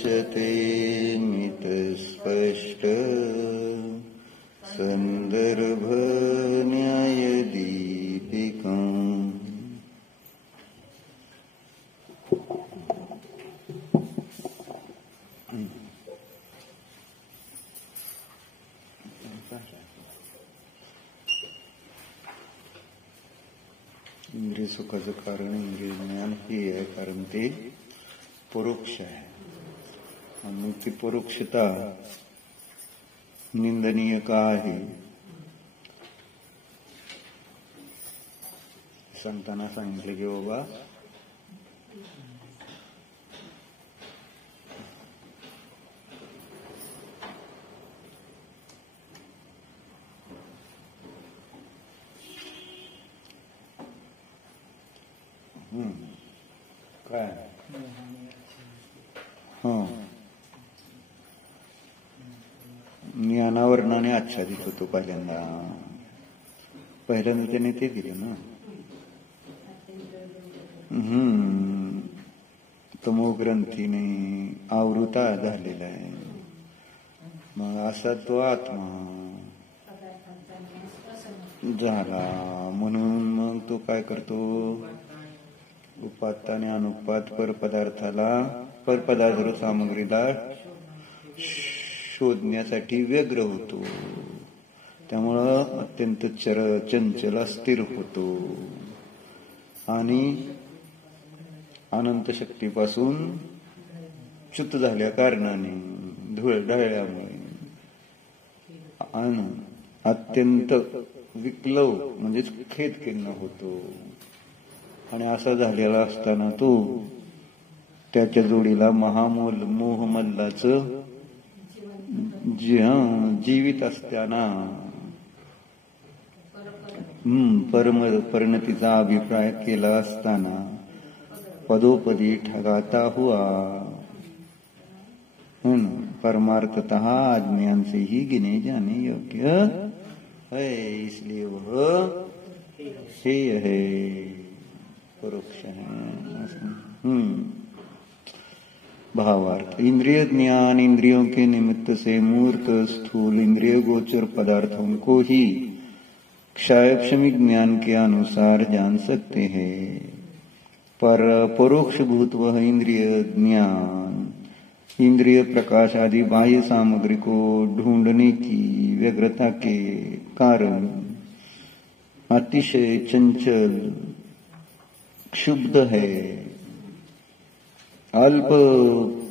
दृश्यते मितस्पष्ट संदर्भ न्यायदीपिकाम्। इंद्रिय सुखाचं कारण इंद्रिय ज्ञान हे आहे, कारण ते परोक्ष आहे. आणि ती परोक्षता निंदनीय का आहे सांगताना सांगितलं की बाबा काय ज्ञानावरणाने आच्छादित होतो. पहिल्यांदा त्याने ते दिले ना. तमोग्रंथीने आवृता झालेला आहे. मग असा तो आत्मा झाला. म्हणून मग तो काय करतो, उपात्त आणि अनुपात परपदार्थ सामग्रीला शोधण्यासाठी व्यग्र होतो. त्यामुळं अत्यंत चंचल अस्थिर होतो आणि अनंत शक्तीपासून च्युत झाल्या कारणाने ढळल्यामुळे अत्यंत विक्लव म्हणजे खेदखिन्न होतो. आणि असा झालेला असताना तो त्याच्या जोडीला महामोल मोहमल्लाचं जीवित असताना परिणतीचा अभिप्राय केला असताना पदोपदी ठगाता हुआ परमार्थतः आज्ञान से ही गिने जाने योग्य है, इसलिए वह हेय है, परोक्ष है. भावार्थ इंद्रिय ज्ञान इंद्रियों के निमित्त से मूर्त स्थूल इंद्रिय गोचर पदार्थों को ही क्षायक्षमिक ज्ञान के अनुसार जान सकते हैं. पर परोक्ष भूत वह इंद्रिय ज्ञान इंद्रिय प्रकाश आदि बाह्य सामग्री को ढूंढने की व्यग्रता के कारण अतिशय चंचल क्षुब्ध है. अल्प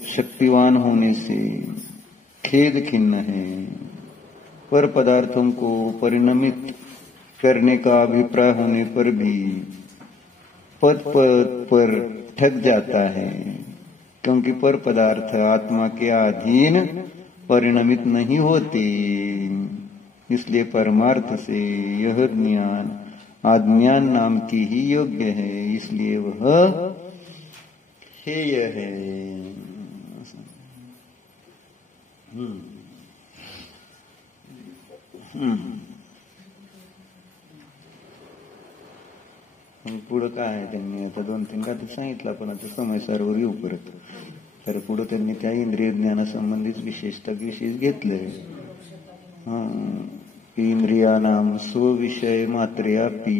शक्तिवान होने से खेद खिन्न है. पर पदार्थों को परिणमित करने का अभिप्राय होने पर भी पद पर ठग जाता है, क्योंकि पर पदार्थ आत्मा के अधीन परिणमित नहीं होते. इसलिए परमार्थ से यह ज्ञान आज्ञान नाम की ही योग्य है, इसलिए वह हेय है. पुढं काय आहे, त्यांनी आता 2-3 गाठी सांगितलं, पण आता समय सारवर येऊ परत. तर पुढं त्यांनी त्या इंद्रिय ज्ञानासंबंधित विशेष घेतले. इंद्रियानाम स्वविषय मात्रयापि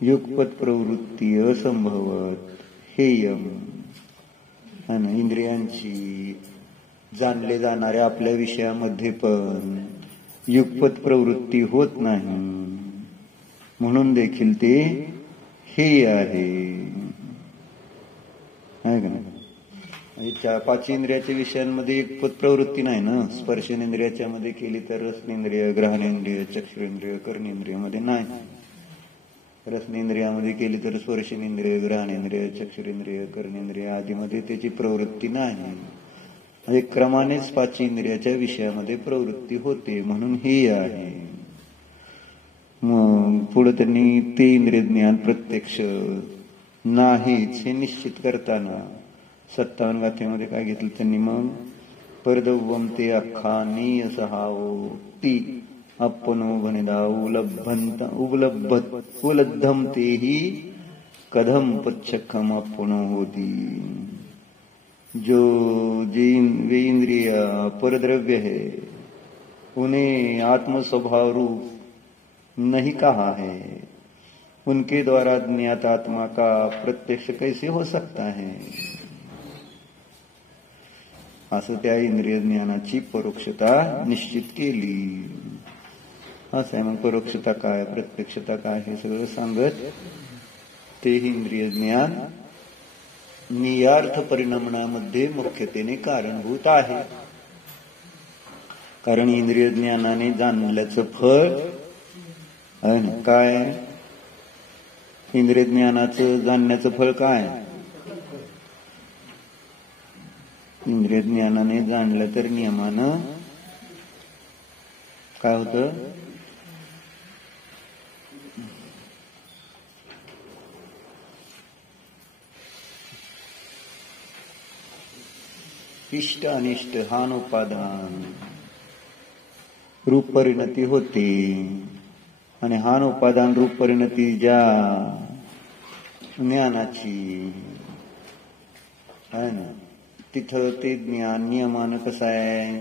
युगपत प्रवृत्ती असंभवत हेयम. इंद्रियांची जाणले जाणाऱ्या आपल्या विषयामध्ये पण युगपत प्रवृत्ती होत नाही, म्हणून देखील ते हेय आहे. का नाही? 5 इंद्रियाच्या विषयांमध्ये युगपत प्रवृत्ती नाही ना. स्पर्शेंद्रियाच्या मध्ये केली तर रसनेंद्रिय, ग्रहणेंद्रिय, चक्षुरेंद्रिय, कर्णेंद्रियामध्ये नाही. रसनेंद्रियामध्ये केली तर स्पर्शेंद्रिय, ग्रहणेंद्रिय, चक्षुरेंद्रिय, कर्णेंद्रिय आदीमध्ये त्याची प्रवृत्ती नाही. क्रमानेच 5 इंद्रियाच्या विषयामध्ये प्रवृत्ती होते, म्हणून हे आहे. मग पुढे त्यांनी ते इंद्रिय ज्ञान प्रत्यक्ष नाहीच हे निश्चित करताना 57 गाथेमध्ये काय घेतलं त्यांनी, मग परदव्वम ते अख्खानी सहाओ ती अपनो भनिदा उलब्धम तेही कदम पच्छखम अपनो होती. जो जी परद्रव्य है, उन्हें आत्म स्वभाव रूप नहीं कहा है, उनके द्वारा ज्ञात आत्मा का प्रत्यक्ष कैसे हो सकता है? असं त्या इंद्रिय ज्ञानाची परोक्षता निश्चित केली. असं आहे. मग परोक्षता काय, प्रत्यक्षता काय हे सगळं सांगत ते इंद्रिय ज्ञान नियार्थ परिणामामध्ये मुख्यतेने कारणभूत आहे. कारण इंद्रिय ज्ञानाने जाणल्याचं फळ आहे ना काय, इंद्रिय ज्ञानाचं जाणण्याचं फळ काय, इंद्रिय ज्ञानाने जाणलं तर नियमानं काय होतं, इष्ट अनिष्ट हान उपादान रूप परिणती होते. आणि हान उपादान रूप परिणती ज्या ज्ञानाची आहे ना, तिथं ते ज्ञान नियमानं कसं आहे,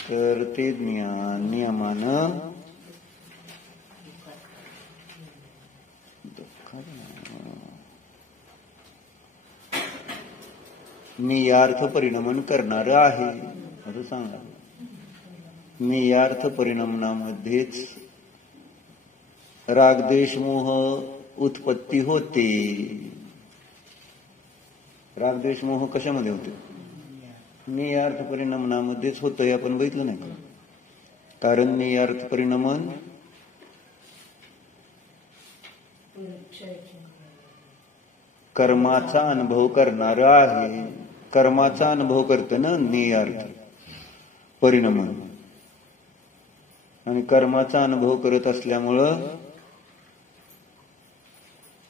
तर ते ज्ञान नियमानं नियार्थ परिणमन करणार आहे असं सांगा. नियार्थ परिणमनामध्येच रागद्वेष मोह उत्पत्ती होते. रागद्वेष मोह कशामध्ये होते, नियार्थ परिणमनामध्येच होतं. हे आपण बघितलं नाही का? कारण नियार्थ परिणमन कर्माचा अनुभव करणार आहे. कर्माचा अनुभव करतं ना नियार्थ परिणमन. आणि कर्माचा अनुभव करत असल्यामुळं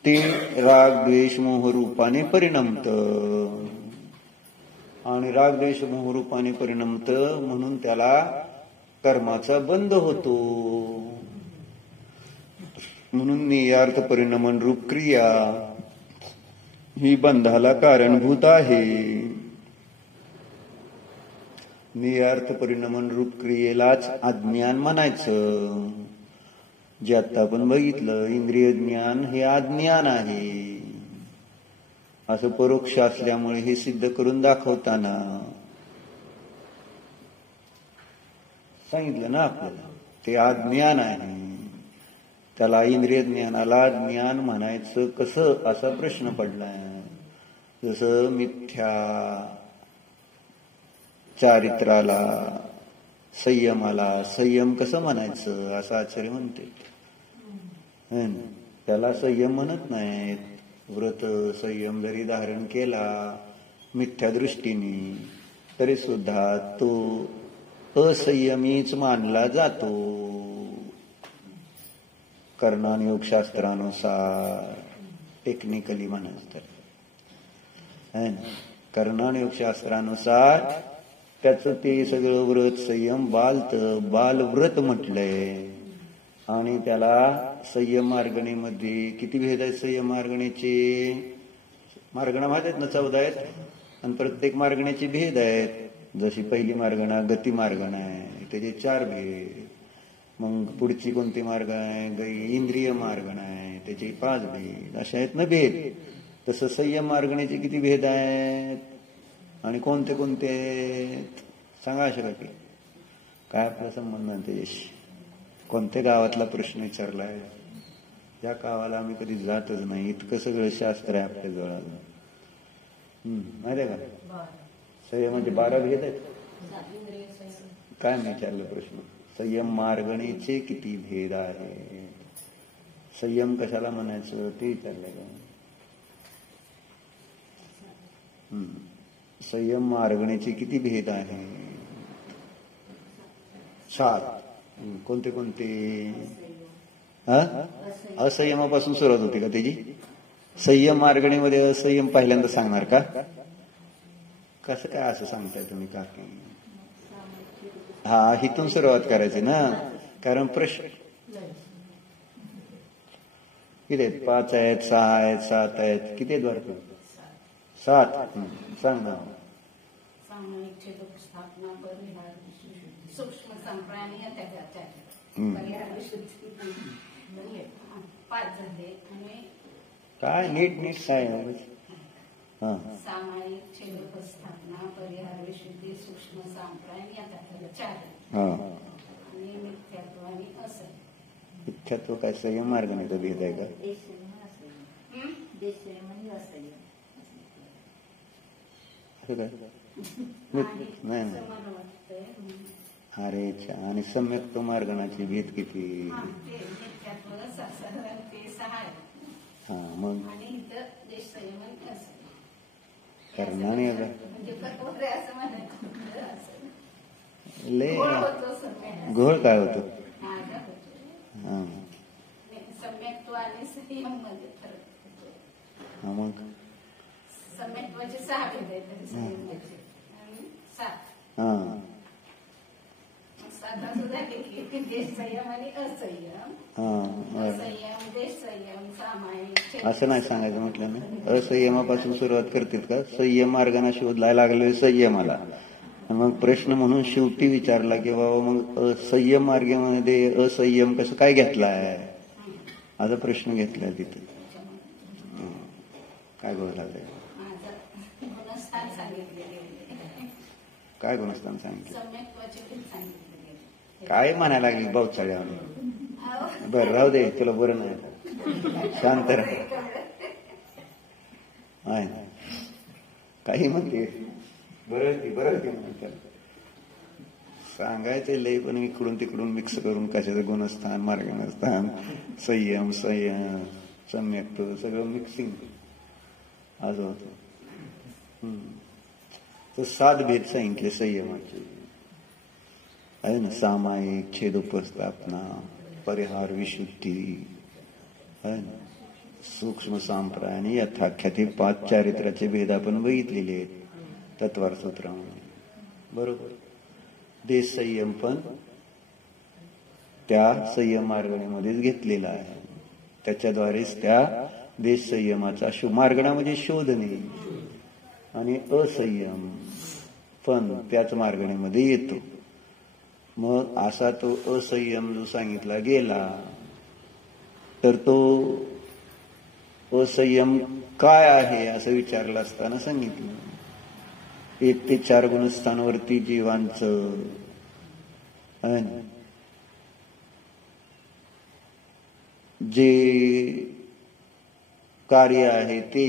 ते राग द्वेष मोह रूपाने परिणमत. आणि राग द्वेष मोह रूपाने परिणमत म्हणून त्याला कर्माचा बंध होतो. म्हणून नियार्थ परिणमन रूप क्रिया ही बंधाला कारणभूत आहे. नियार्थ परिणमन रूप क्रियेलाच अज्ञान म्हणायचं. जे आता आपण बघितलं, इंद्रिय ज्ञान हे अज्ञान आहे असं परोक्ष असल्यामुळे हे सिद्ध करून दाखवताना सांगितलं ना आपल्याला, ते अज्ञान आहे. त्याला इंद्रिय ज्ञानाला ज्ञान म्हणायचं कसं असा प्रश्न पडलाय. जसं मिथ्या चारित्राला संयमाला संयम कसं म्हणायचं असं आचार्य म्हणते. त्याला संयम म्हणत नाहीत. व्रत संयम जरी धारण केला मिथ्या दृष्टीने तरी सुद्धा तो असंयमीच मानला जातो. कर्णान योगशास्त्रानुसार टेक्निकली म्हणायचं तर कर्णान योगशास्त्रानुसार त्याचं ते सगळं व्रत संयम बालव्रत म्हटलंय. आणि त्याला संयम मार्गणीमध्ये किती भेद आहेत? संयम मार्गणीचे मार्गणा माहित आहेत ना, 14 आहेत. आणि प्रत्येक मार्गण्याचे भेद आहेत. जशी पहिली मार्गणा गती मार्गणा आहे, त्याचे 4 भेद. मग पुढची कोणती मार्ग आहे? इंद्रिय मार्गणा आहे, त्याचे 5 भेद. अशा आहेत ना भेद. तसं संयम मार्गण्याचे किती भेद आहेत आणि कोणते कोणते सांगा शकाल? काय आपला संबंध आहे त्याच्याशी? कोणत्या गावातला प्रश्न विचारलाय? या गावाला आम्ही कधी जातच नाही. इतकं सगळं शास्त्र आहे आपल्या जवळ. माहिती आहे का? संयम म्हणजे 12 भेद आहेत. काय मी विचारलं प्रश्न? संयम मार्गणीचे किती भेद आहे? संयम कशाला म्हणायचं ते विचारलंय का? संयम मार्गणीचे किती भेद आहे? 7. कोणते कोणते? असंयमापासून सुरुवात होती का त्याची? संयम मार्गणीमध्ये असंयम पहिल्यांदा सांगणार का? कसं काय असं सांगताय तुम्ही? का हिथून सुरुवात करायची ना. कारण प्रश्न किती आहेत? 5 आहेत, 6 आहेत, 7 आहेत. किती आहेत? 7. सांग ना. सामायिक छेदक स्थापना परिहार सूक्ष्म संप्राणी परिहार विशुद्धी 5 झाले. आणि काय नीट काय सामायिक छेदक स्थापना परिहार विशुद्धी सूक्ष्म संप्राणी आता 4 आणि मिथ्यात्व आणि असं. मिथ्यात्व काय संयम मार्ग नाही तर भेद आहे का? नाही अरे आणि सम्यक मार्गणाचे भेद किती? हा मग करणाने लय घोळ काय होतो? हा सम्यक्त्व आणि संयम मध्ये फरक होतो. हा मग सम्यक्त्वाचे 6 भेद आहेत संयमाचे 7. हा 7 असं झाले की देश संयम आणि असंयम. असंयम देश संयम सामायिक असं नाही सांगायचं म्हटलं ना. असंयमापासून सुरुवात करतील का? संयम मार्गाने शोधायला लागलोय संयमाला. मग प्रश्न म्हणून शेवटी विचारला की बाबा मग संयम मार्गामध्ये असंयम कसं काय घेतलाय असा प्रश्न घेतलाय तिथे. काय गोळ लागलंय? काय गुणस्थान सांगितलं? काय म्हणायला लागली बावचाळ्यावर? बरं राहू दे तुला बरं नाही शांत राह. काही म्हणते बरं म्हणतात सांगायचं लय पण इकडून तिकडून मिक्स करून कशाचं गुणस्थान मार्गस्थान संयम सम्यक्त्व सगळं मिक्सिंग आज होत. तर 7 भेद सांगितले संयमाचे आहे ना. सामायिक छेदोपस्थापना परिहार विशुद्धी आहे ना. सूक्ष्म सांप्राय आणि यथाख्यात 5 चारित्र्याचे भेद आपण बघितलेले आहेत तत्वार सूत्रामध्ये. बरोबर. देश संयम पण त्या संयम मार्गणीमध्येच घेतलेला आहे. त्याच्याद्वारेच त्या देश संयमाचा मार्गणा म्हणजे शोधणे आणि असंयम पण त्याच मार्गणीमध्ये येतो. मग असा तो असंयम जो सांगितला गेला तर तो असंयम काय आहे असं विचारलं असताना सांगितलं 1 ते 4 गुणस्थानावरती जीवांचं जे कार्य आहे ते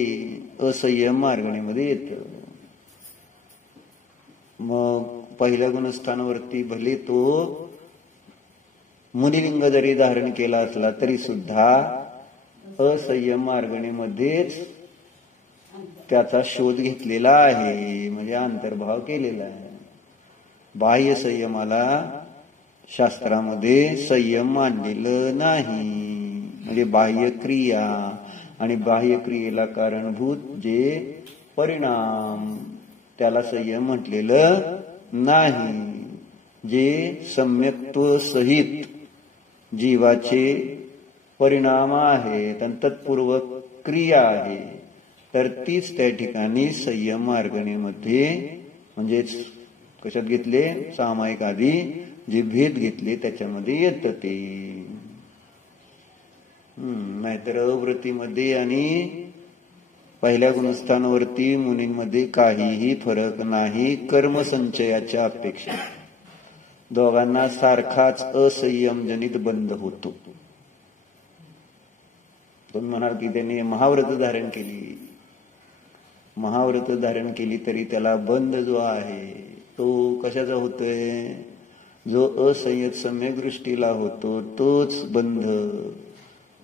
असंयम मार्गणीमध्ये येतं. मग पहिल्या गुणस्थानावरती भले तो मुनिलिंग जरी धारण केला असला तरी सुद्धा असंयम मार्गणीमध्येच त्याचा शोध घेतलेला आहे म्हणजे अंतर्भाव केलेला आहे. बाह्य संयमाला शास्त्रामध्ये संयम मानलेलं नाही. म्हणजे बाह्य क्रिया आणि बाह्य क्रियेला कारणभूत जे परिणाम त्याला संयम म्हटलेलं नाही. जे सम्यक्त्व सहित जीवाचे परिणाम आहेत आणि तत्पूर्वक क्रिया आहे तर तीच त्या ठिकाणी संयम मार्गणीमध्ये म्हणजेच कशात घेतले सामायिक आधी जे भेद घेतले त्याच्यामध्ये येतं ते. नाहीतर अवृत्तीमध्ये आणि पहिल्या गुणस्थानावरती मुनींमध्ये काहीही फरक नाही. कर्मसंचयाच्या अपेक्षा दोघांना सारखाच असंयमजनित बंध होतो. तुम्ही म्हणाल की त्यांनी महाव्रत धारण केली तरी त्याला बंध जो आहे तो कशाचा होतोय? जो असंयत सम्यक दृष्टीला होतो तोच बंध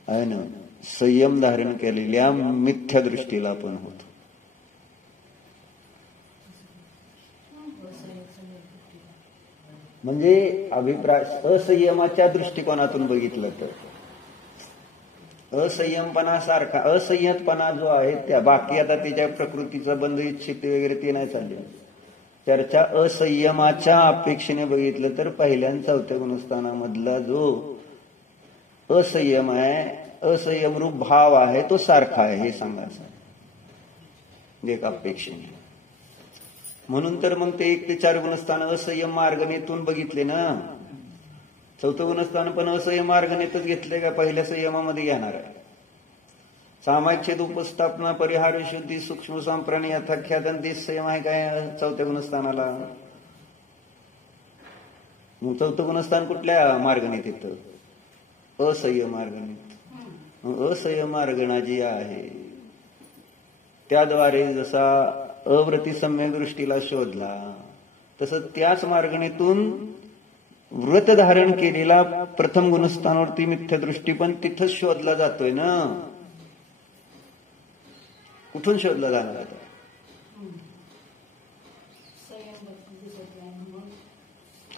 आहे ना संयम धारण केलेल्या मिथ्या दृष्टीला पण होतो. म्हणजे अभिप्राय असंयमाच्या दृष्टिकोनातून बघितलं तर असंयमपणा सारखा असंयतपणा जो आहे त्या बाकी आता त्याच्या प्रकृतीचा बंध इच्छित वगैरे ते नाही चालले. चर्चा असंयमाच्या अपेक्षेने बघितलं तर पहिल्या 4थ्या गुणस्थानामधला जो असंयम आहे असंयम रूप भाव आहे तो सारखा आहे हे सांगायचं एक अपेक्षेने. म्हणून तर मग ते 1 ते 4 गुणस्थान असंयम मार्गणेतून बघितले ना. 4थं गुणस्थान पण असंयम मार्गणेतच घेतले का पहिल्या संयमामध्ये घेणार आहे. सामायिक छेद उपस्थापना परिहार विशुद्धी सूक्ष्म सांप्राणी यथाख्यात आणि 30 संयम आहे काय 4थ्या गुणस्थानाला. मग 4थं गुणस्थान कुठल्या मार्गणेत येतं? असंयम मार्गणेत. असंयम मार्गणा जी आहे त्याद्वारे जसा अवृत्ती सम्यक दृष्टीला शोधला तसं त्याच मार्गणेतून व्रत धारण केलेला प्रथम गुणस्थानावरती मिथ्यादृष्टी पण तिथंच शोधला जातोय ना. कुठून शोधला जाणार आता?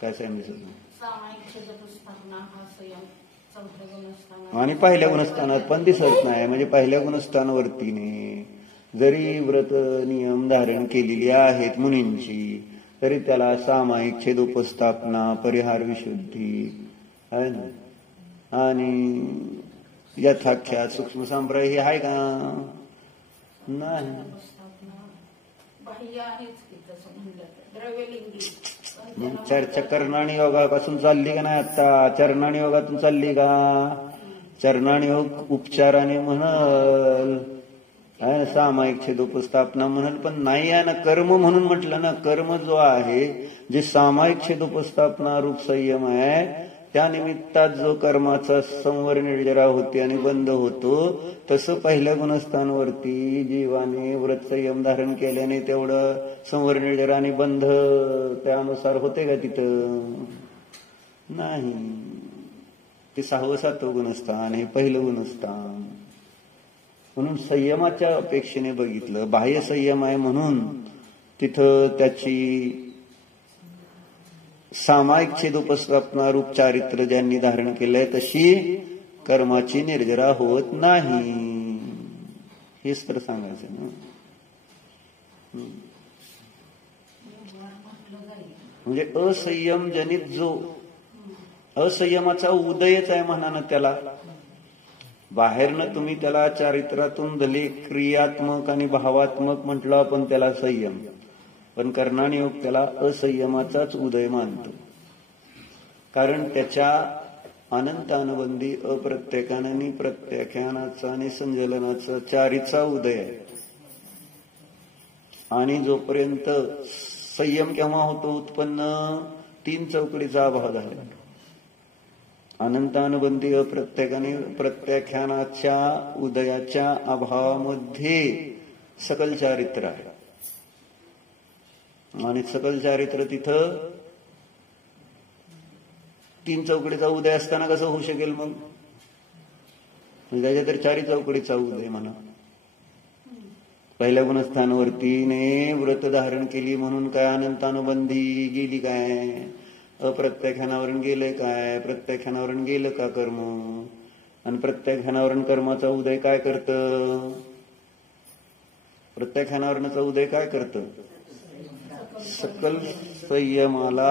काय संयम दिसत नाही. आणि पहिल्या गुणस्थानात पण दिसत नाही. म्हणजे पहिल्या गुणस्थानावरतीने जरी व्रत नियम धारण केलेली आहेत मुनींची तरी त्याला सामायिक छेद उपस्थापना परिहार विशुद्धी आहे ना आणि यथाख्यात सूक्ष्म संप्रदाय हे आहे का? नाही. चर्चा कर्णाणी योगापासून चालली का नाही? आता चरणाणी योगातून चालली का? चरणाणी योग उपचाराने म्हणल सामायिक छेद उपस्थापना म्हणल पण नाही आहे ना. कर्म म्हणून म्हटलं ना. कर्म जो आहे जे सामायिक छेद उपस्थापना रूप संयम आहे त्या निमित्तात जो कर्माचा संवर निर्जरा होते आणि बंद होतो तसं पहिल्या गुणस्थानावरती जीवाने व्रत संयम धारण केल्याने तेवढं संवर निर्जरा आणि बंध त्यानुसार होते का तिथं? नाही. ते 6वं 7वं गुणस्थान हे पहिलं गुणस्थान. म्हणून संयमाच्या अपेक्षेने बघितलं. बाह्य संयम आहे म्हणून तिथं त्याची सामायिक छेद उपस्थापना रूप चारित्र्य ज्यांनी धारण केलंय तशी कर्माची निर्जरा होत नाही. हेच तर सांगायचं ना. म्हणजे असंयम जनित जो असंयमाचा उदयच आहे म्हणा ना त्याला. बाहेरनं तुम्ही त्याला चारित्र्यातून भले क्रियात्मक आणि भावात्मक म्हटलं आपण त्याला संयम, पण कर्णाणी योग त्याला असंयमाचाच उदय मानतो. कारण त्याच्या अनंतानुबंधी अप्रत्येकाने प्रत्याख्यानाचा आणि संजलनाचा चारीचा उदय आहे. आणि जोपर्यंत संयम केव्हा होतो उत्पन्न? 3 चौकडीचा अभाव झाला. अनंतानुबंधी अप्रत्येकाने प्रत्याख्यानाच्या उदयाच्या अभावामध्ये सकल चारित्र आहे. आणि सकल चारित्र तिथं 3 चौकडीचा उदय असताना कसं होऊ शकेल? मग त्याच्या तर 4 चौकडीचा उदय म्हणा. पहिल्या गुणस्थानावरतीने व्रत धारण केली म्हणून काय अनंतानुबंधी गेली काय? अप्रत्याख्यानावरून गेलंय काय? प्रत्याख्यानावरून गेलं का कर्म? आणि प्रत्याख्यानावरून कर्माचा उदय काय करतं? प्रत्याख्यानावरणाचा उदय काय करतं? सकल संयमाला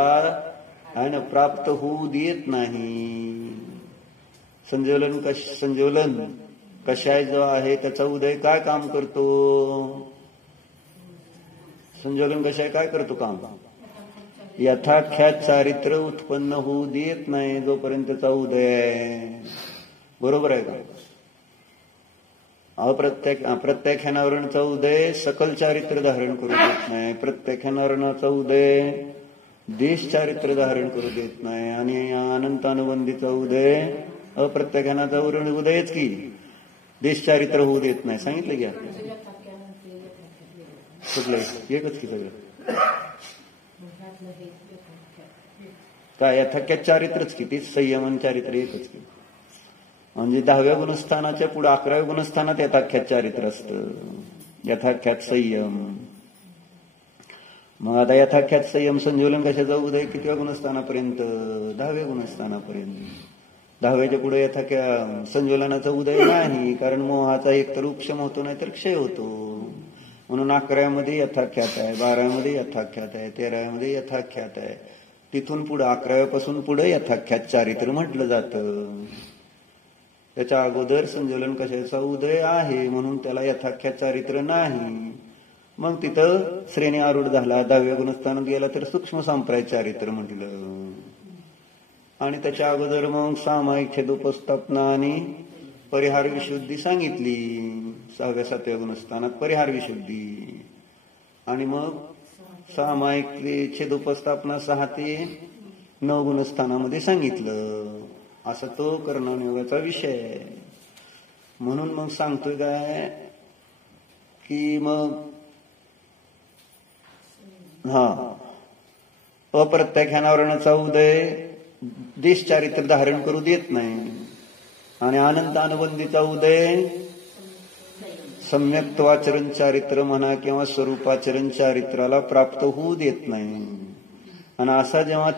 आहे ना प्राप्त होऊ देत नाही. संजोलन कशाय जो आहे त्याचा उदय काय काम करतो? संजोलन कशाय काय करतो काम? यथाख्यात चारित्र उत्पन्न होऊ देत नाही जोपर्यंतचा उदय आहे. बरोबर आहे का? प्रत्याख्यानावरणचा उदय सकल चारित्र धारण करू देत नाही. प्रत्याख्यानावरणाचा उदय देश चारित्र धारण करू देत नाही. आणि अनंतानुबंधीचा उदय अप्रत्याख्यानाचा उदयच की देश चारित्र होऊ देत नाही. सांगितलं की आपल्याला कुठलं एकच की सगळं काय यथाख्यात चारित्रच की तेच संयमन चारित्र एकच की. म्हणजे 10व्या गुणस्थानाच्या पुढे 11व्या गुणस्थानात यथाख्यात चारित्र असतं. यथाख्यात संयम. मग आता यथाख्यात संयम संजोलन कशाचा उदय कितव्या गुणस्थानापर्यंत? 10व्या गुणस्थानापर्यंत. 10व्याच्या पुढे यथाख्या संजोलनाचा उदय नाही. कारण मोहाचा एकतर उपशम होतो नाहीतर क्षय होतो. म्हणून 11व्यामध्ये यथाख्यात आहे, 12व्यामध्ये यथाख्यात आहे, 13व्यामध्ये यथाख्यात आहे. तिथून पुढे 11व्यापासून पुढे यथाख्यात चारित्र म्हटलं जातं. त्याच्या अगोदर संजोलन कशाचा उदय आहे म्हणून त्याला यथाख्यात चारित्र नाही. मग तिथं श्रेणी आरूढ झाला. 10व्या गुणस्थानात गेला तर सूक्ष्म संप्राय चारित्र म्हटलं. आणि त्याच्या अगोदर मग सामायिक छेदोपस्थापना आणि परिहार विशुद्धी सांगितली. 6व्या 7व्या गुणस्थानात परिहार विशुद्धी. आणि मग सामायिक छेदोपस्थापना 6 ते 9 गुणस्थानामध्ये सांगितलं. असा तो कर्णानुयोगाचा विषय आहे. म्हणून मग सांगतोय काय की मग अप्रत्याख्यानावरणाचा उदय देश चारित्र धारण करू देत नाही. आणि अनंत अनुबंधीचा उदय सम्यक्त्वाचरण चारित्र म्हणा किंवा स्वरूपाचरण चारित्राला प्राप्त होऊ देत नाही. आणि असा जेव्हा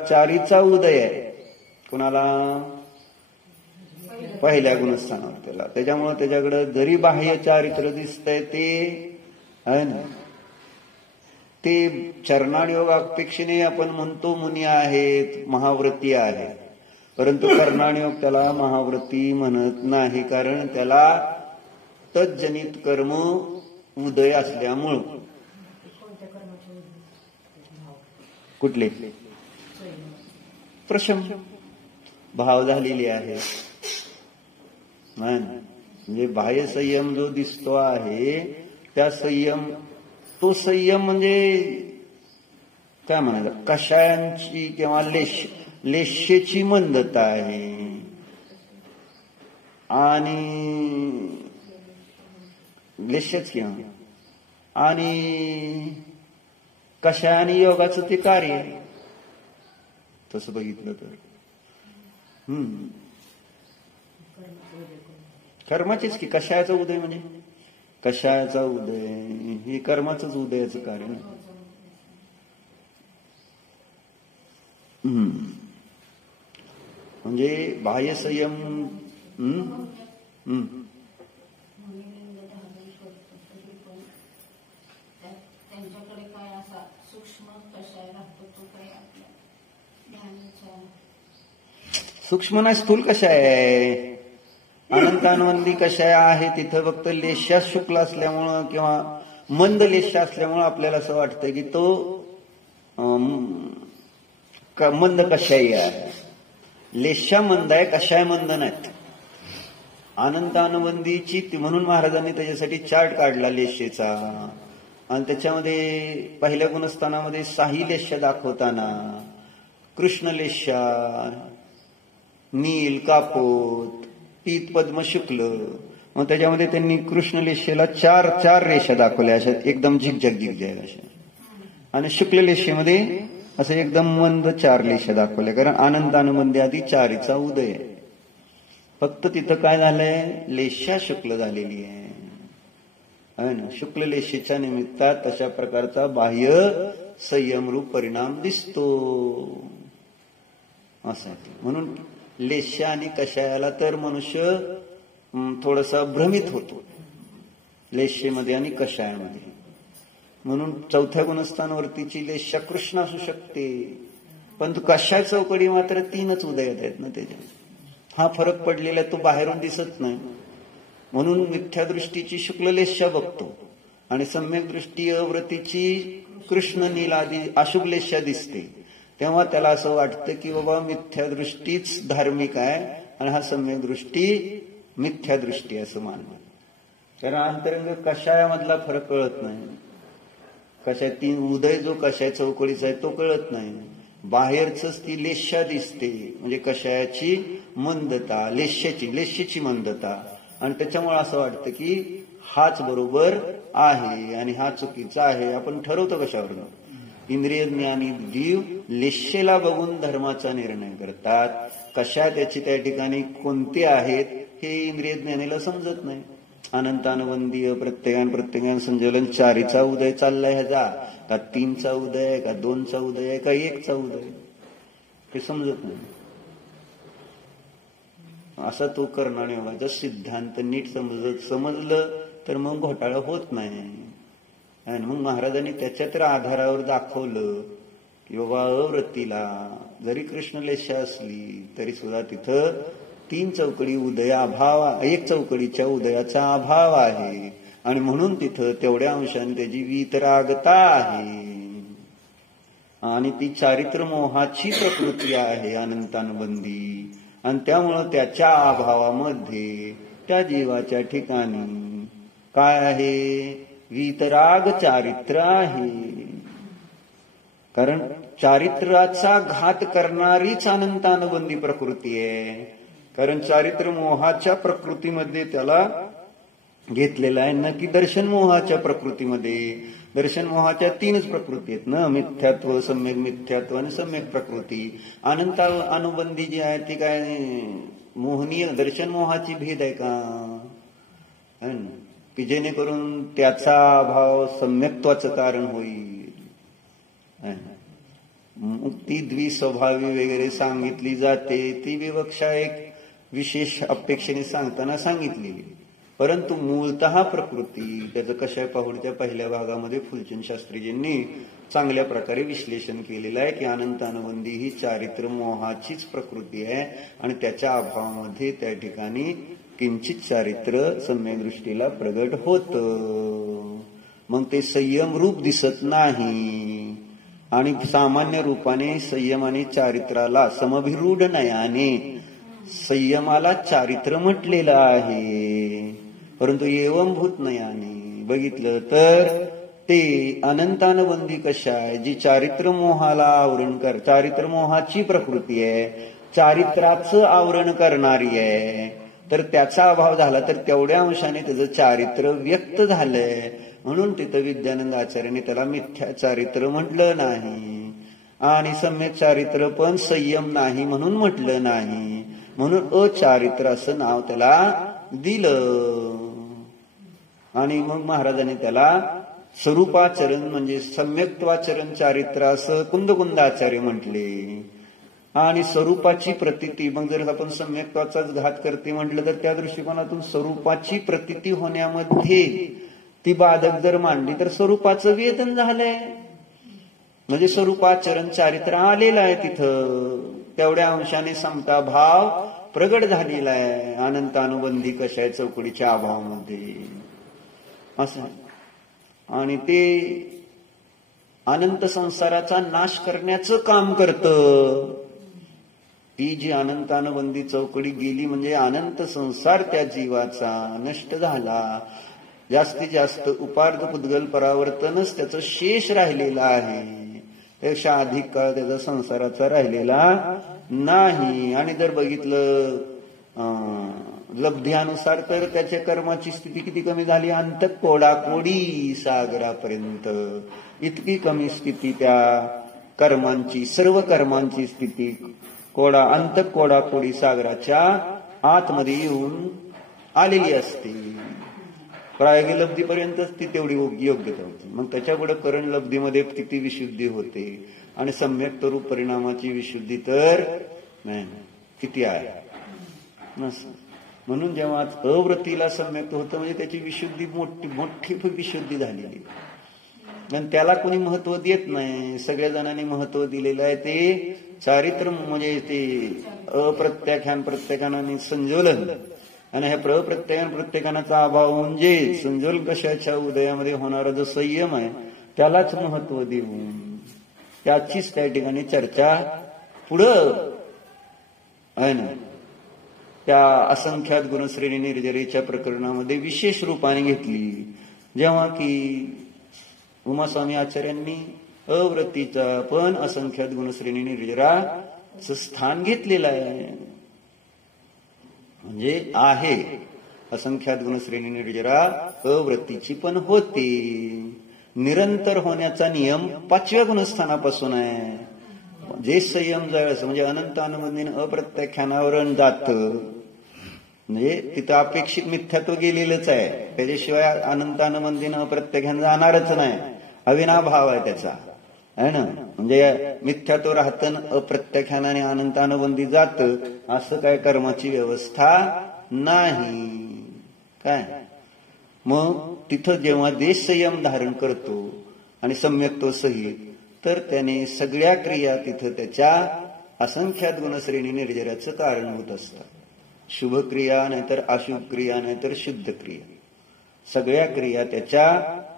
चारीचा उदय आहे कुणाला पहिल्या गुणस्थानावर त्याला, त्याच्यामुळे त्याच्याकडे जरी बाह्य चारित्र दिसतंय ते आहे ना, ते चरणायोग अपेक्षेने आपण म्हणतो मुनी आहेत, महाव्रती आहेत. परंतु कर्णाणयोग त्याला महाव्रती म्हणत नाही. कारण त्याला तज्जनित कर्म उदय असल्यामुळं. कुठले प्रशम भाव झालेले आहे. म्हणजे बाह्य संयम जो दिसतो आहे त्या संयम, तो संयम म्हणजे काय म्हणायचं, कषायांची किंवा लेश्येची मंदता आहे. आणि लेश्यच किंवा आणि कषायाने योगाचं ते कार्य आहे. तसं बघितलं तर कर्माचेच की. कषायाचा उदय म्हणजे कषायाचा उदय हे कर्माचंच उदयाचं कार्य ना. म्हणजे बाह्य संयम त्यांच्याकडे काय असा सूक्ष्म कषाय राहतो तो काही आपल्या ध्यानाच्या सूक्ष्म नाही, स्थूल कषाय आहे. अनंतानुबंधी कषाय आहे तिथं फक्त लेश्या शुक्ल असल्यामुळं किंवा मंद लेश्या असल्यामुळं आपल्याला असं वाटतं की तो मंद कषायी आहे. लेश्या मंद आहे, कषाय मंद नाहीत. अनंतानुबंधीची म्हणून महाराजांनी त्याच्यासाठी चार्ट काढला लेश्येचा. आणि त्याच्यामध्ये पहिल्या गुणस्थानामध्ये 6 लेश्या दाखवताना कृष्ण लेश्या, नील, कापोत, पीत, पद्म, शुक्ल. मग त्याच्यामध्ये त्यांनी कृष्ण लेश्येला 4 रेषा दाखवल्या अशा एकदम झिकझॅक अशा. आणि शुक्ल लेश्येमध्ये असं एकदम मंद 4 लेश्या दाखवल्या. कारण आनंदानुबंधी आधी 4चा उदय आहे. फक्त तिथं काय झालंय, लेश्या शुक्ल झालेली आहे ना. शुक्ल लेश्येच्या निमित्तात अशा प्रकारचा बाह्य संयमरूप परिणाम दिसतो असं. म्हणून लेश्या आणि कषायाला तर मनुष्य थोडासा भ्रमित होतो लेश्येमध्ये आणि कषायामध्ये. म्हणून 4थ्या गुणस्थानवरतीची लेश्या कृष्ण असू शकते, पण कषाय चौकडी मात्र 3च उदयात आहेत ना. त्याच्या हा फरक पडलेला तो बाहेरून दिसत नाही. म्हणून मिथ्या दृष्टीची शुक्ल लेश्या बघतो आणि सम्यक दृष्टी अव्रतीची कृष्ण नील आदी अशुभ लेश्या दिसते. तेव्हा त्याला असं वाटतं की बाबा मिथ्या दृष्टीच धार्मिक आहे आणि हा सम्यक दृष्टी मिथ्या दृष्टी असं मानणं. कारण अंतरंग कषायामधला फरक कळत नाही. कषाय 3 उदय जो कषाय चौकळीचा आहे तो कळत नाही. बाहेरच ती लेश्या दिसते, म्हणजे कषायाची मंदता, लेश्येची मंदता. आणि त्याच्यामुळे असं वाटतं की हाच बरोबर आहे आणि हा चुकीचा आहे. आपण ठरवतो कशावरून? इंद्रिय ज्ञानी जीव लेश्येला बघून धर्माचा निर्णय करतात. कशा त्याची त्या ठिकाणी कोणते आहेत हे इंद्रिय ज्ञानीला समजत नाही. अनंतानुबंधीय प्रत्येकान संजलन 4चा उदय चाललाय ह्याचा, का 3चा उदय आहे, का 2चा उदय आहे, का 1चा उदय, हे समजत नाही. असा तो कर्णानुयोगाचा सिद्धांत नीट समजलं तर मग घोटाळा होत नाही. आणि मग महाराजांनी त्याच्या तर आधारावर दाखवलं की बाबा अवृत्तीला जरी कृष्ण लेश्या असली तरी सुद्धा तिथं 3 चौकडी उदय अभाव, 1 चौकडीच्या उदयाचा अभाव आहे. आणि म्हणून तिथं तेवढ्या अंशाने त्याची वीतरागता आहे आणि ती चारित्र मोहाची प्रकृती आहे अनंतानुबंधी. आणि त्यामुळं त्याच्या अभावामध्ये त्या जीवाच्या ठिकाणी काय आहे? वीतराग चारित्र आहे. कारण चारित्राचा घात करणारीच अनंतानुबंधी प्रकृती आहे. कारण चारित्र मोहाच्या प्रकृतीमध्ये त्याला घेतलेला आहे न की दर्शन मोहाच्या प्रकृतीमध्ये. दर्शन मोहाच्या तीनच प्रकृती आहेत ना, मिथ्यात्व, सम्यक मिथ्यात्व आणि सम्यक प्रकृती. अनंत अनुबंधी जी आहे ती काय मोहनीय दर्शन मोहाची भेद आहे का? की जेणेकरून त्याचा अभाव सम्यक्त्वाचं कारण होईल. मुक्ती द्विस्वभावी वगैरे सांगितली जाते, ती विवक्षा एक विशेष अपेक्षेने सांगताना सांगितलेली. परंतु मूलतः प्रकृती त्याचं कशा पाहुडच्या पहिल्या भागामध्ये फुलचंद शास्त्रीजींनी चांगल्या प्रकारे विश्लेषण केलेलं आहे की अनंतानुबंधी ही चारित्र मोहाचीच प्रकृती आहे आणि त्याच्या अभावामध्ये त्या ठिकाणी किंचित चारित्र सम्यक दृष्टीला प्रगट होतं. मग ते संयम रूप दिसत नाही आणि सामान्य रूपाने संयम आणि चारित्राला समभिरूढ नयाने संयमाला चारित्र म्हटलेलं आहे. परंतु एवंभूत नयाने बघितलं तर ते अनंतानुबंधी कशा आहे? जी चारित्र मोहाला आवरण कर, चारित्र मोहाची प्रकृती आहे, चारित्राचं आवरण करणारी आहे. तर त्याचा अभाव झाला तर तेवढ्या अंशाने त्याचं चारित्र व्यक्त झालंय. म्हणून तिथं विद्यानंद आचार्याने त्याला मिथ्या चारित्र म्हटलं नाही आणि सम्यक चारित्र पण संयम नाही म्हणून म्हटलं नाही. म्हणून अचारित्र असं नाव त्याला दिलं. आणि मग महाराजांनी त्याला स्वरूपाचरण म्हणजे सम्यक्त्वाचरण चारित्र असं कुंदकुंदाचार्य म्हटले. आणि स्वरूपाची प्रतीती, मग जर आपण सम्यक्त्वाचाच घात करते म्हटलं तर त्या दृष्टिकोनातून स्वरूपाची प्रतीती होण्यामध्ये ती बाधक जर मांडली तर स्वरूपाचं वेदन झालंय. म्हणजे स्वरूपाचरण चारित्र आलेलं आहे तिथं. तेवढ्या अंशाने समता भाव प्रगट झालेला आहे अनंतानुबंधी कशाय चौकडीच्या अभावामध्ये असं. आणि ते अनंत संसाराचा नाश करण्याचं काम करतं. ती जी अनंतानुबंधी चौकडी गेली म्हणजे अनंत संसार त्या जीवाचा नष्ट झाला. जास्तीत जास्त उपार्थ पुद्गल परावर्तनच त्याचं शेष राहिलेलं आहे. त्यापेक्षा अधिक काळ त्याचा संसाराचा राहिलेला नाही. आणि जर बघितलं लब्ध्यानुसार तर त्याच्या कर्माची स्थिती किती कमी झाली? अंत कोडाकोडी सागरापर्यंत इतकी कमी स्थिती त्या कर्मांची, सर्व कर्मांची स्थिती अंत कोडाकोडी सागराच्या आतमध्ये येऊन आलेली असते. प्रायोगिक लब्धीपर्यंतच ती तेवढी योग्यता होती. मग त्याच्यापुढे करण लब्धीमध्ये किती विशुद्धी होते आणि सम्यक रूप परिणामाची विशुद्धी तर किती आहे. म्हणून जेव्हा अवृत्तीला सम्यक होतं म्हणजे त्याची विशुद्धी मोठी विशुद्धी झालेली. आणि त्याला कोणी महत्व देत नाही. सगळ्या जणांनी महत्व दिलेलं आहे ते चारित्र म्हणजे ते अप्रत्याख्यान प्रत्येकाने संजोलन. आणि ह्या प्रत्येकानाचा अभाव म्हणजे संजोल कशाच्या उदयामध्ये होणारा जो संयम आहे त्यालाच महत्व देऊन त्याचीच त्या ठिकाणी चर्चा पुढं आहे ना. त्या असंख्यात गुणश्रेणी निर्जरेच्या प्रकरणामध्ये विशेष रूपाने घेतली. जेव्हा की उमास्वामी आचार्यांनी अवृत्तीचा पण असंख्यात गुणश्रेणी निर्जराचं स्थान घेतलेलं आहे. म्हणजे आहे असंख्यात गुणश्रेणी निर्जरा अवृत्तीची पण होती. निरंतर होण्याचा नियम 5व्या गुणस्थानापासून आहे. जे संयम जळस म्हणजे अनंत अनुबंधीन अप्रत्याख्यानावर जात म्हणजे तिथं अपेक्षित मिथ्यात्व गेलेलंच आहे. त्याच्याशिवाय अनंत अनुबंधीन अप्रत्याख्यान जाणारच नाही. अविनाभाव आहे त्याचा आहे ना. म्हणजे मिथ्यात्व राहतं अप्रत्याख्यानाने अनंतानुबंधी जात असं काय कर्माची व्यवस्था नाही काय. मग तिथं जेव्हा देश संयम धारण करतो आणि सम्यक्त्व सहित तर त्याने सगळ्या क्रिया तिथं त्याच्या असंख्यात गुणश्रेणी निर्जराचं कारणभूत असतात. शुभ क्रिया नाहीतर अशुभ क्रिया नाहीतर शुद्ध क्रिया. सगळ्या क्रिया त्याच्या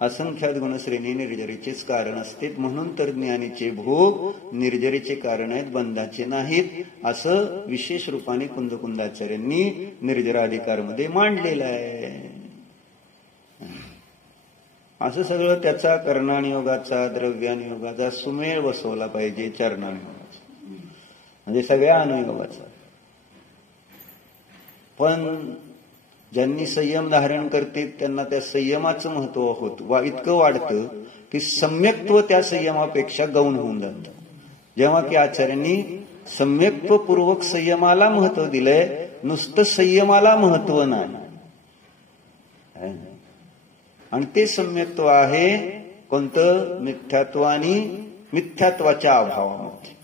असंख्यात गुणश्रेणी निर्जरेचेच कारण असते. म्हणून तर ज्ञानीचे भोग निर्जरेचे कारण आहेत, बंधाचे नाहीत, असं विशेष रूपाने कुंदकुंदाचार्यांनी निर्जराधिकारमध्ये मांडलेलं आहे. असं सगळं त्याचा कर्णानुयोगाचा द्रव्यानुयोगाचा सुमेळ बसवला पाहिजे, चरणानुयोगाचा म्हणजे सगळ्या अनुयोगाचा. पण ज्यांनी संयम धारण करते त्यांना त्या संयमाचं महत्व इतकं वाढतं की सम्यक्त्व त्या संयमापेक्षा गौण होऊन जातं. जेव्हा की आचार्यांनी सम्यक्त्वपूर्वक संयमाला महत्व दिलंय, नुसतं संयमाला महत्व नाही. आणि ते सम्यक्त्व आहे कोणतं? मिथ्यात्व आणि मिथ्यात्वाच्या अभावामध्ये.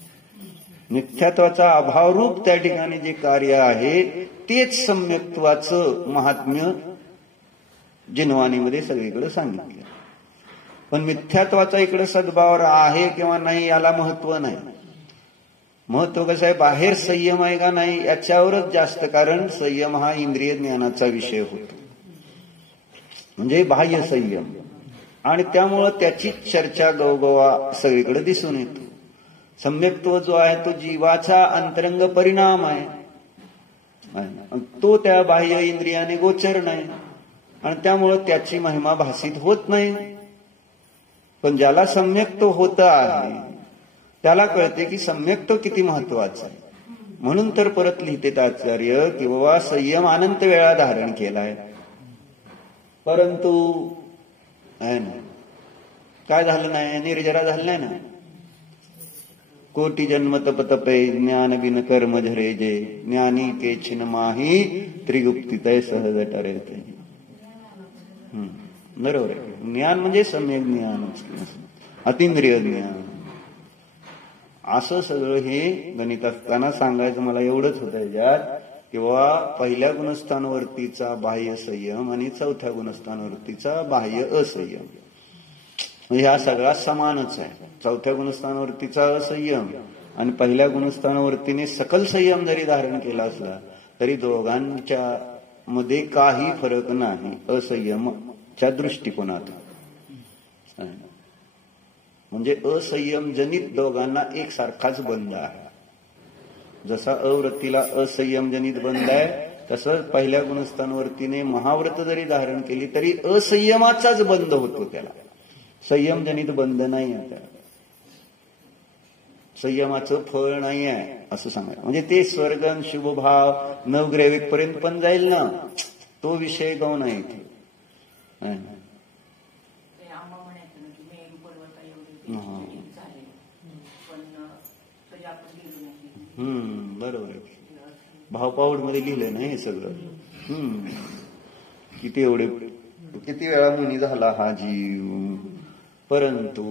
मिथ्यात्वाचा अभावरूप त्या ठिकाणी जे कार्य आहे तेच सम्यक्त्वाचं महात्म्य जिनवाणीमध्ये सगळीकडे सांगितलं. पण मिथ्यात्वाचा इकडे सद्भाव आहे किंवा नाही याला महत्व नाही. महत्व कसं आहे? बाहेर संयम आहे का नाही याच्यावरच जास्त, कारण संयम हा इंद्रिय ज्ञानाचा विषय होतो, म्हणजे बाह्य संयम. आणि त्यामुळं त्याची चर्चा गवगवा सगळीकडे दिसून येतो. सम्यक्त्व जो आहे तो जीवाचा अंतरंग परिणाम आहे, तो त्या बाह्य इंद्रियाने गोचर नाही आणि त्यामुळं त्याची महिमा भासित होत नाही. पण ज्याला सम्यक्त्व होत आहे त्याला कळते की सम्यक्त्व किती महत्वाचं आहे. म्हणून तर परत लिहितेत आचार्य की बाबा संयम अनंत वेळा धारण केलाय, परंतु आहे ना काय झालं नाही? निर्जरा झालं नाही ना. कोटी जन्म तप तपे ज्ञान बिन कर्म झरे जे, ज्ञानी के छिन माही त्रिगुप्ती तय सहज टरेते. बरोबर आहे. ज्ञान म्हणजे सम्यक ज्ञान, अतिंद्रिय ज्ञान. असं सगळं हे गणित असताना सांगायचं मला एवढंच होतं यात किंवा पहिल्या गुणस्थानवरतीचा बाह्य संयम आणि चौथ्या गुणस्थानवरतीचा बाह्य असंयम, म्हणजे हा सगळा समानच आहे. चौथ्या गुणस्थानावरतीचा असंयम आणि पहिल्या गुणस्थानावरतीने सकल संयम जरी धारण केला असला तरी दोघांच्या मध्ये काही फरक नाही असंयमच्या दृष्टिकोनातून. म्हणजे असंयम जनित दोघांना एकसारखाच बंध आहे. जसा अवृत्तीला असंयम जनित बंध आहे तसं पहिल्या गुणस्थानवरतीने महाव्रत जरी धारण केली तरी असंयमाचाच बंध होतो, त्याला संयम जनित बंध नाही आहे. त्याला संयमाचं फळ नाही आहे असं सांगायचं. म्हणजे ते स्वर्ग शुभभाव नवग्रैविक पर्यंत पण जाईल ना, तो विषय गौण आहे इथे. बरोबर आहे. भावपावड मध्ये लिहिलंय ना हे सगळं. किती वेळा मुनी झाला हा जीव, परंतु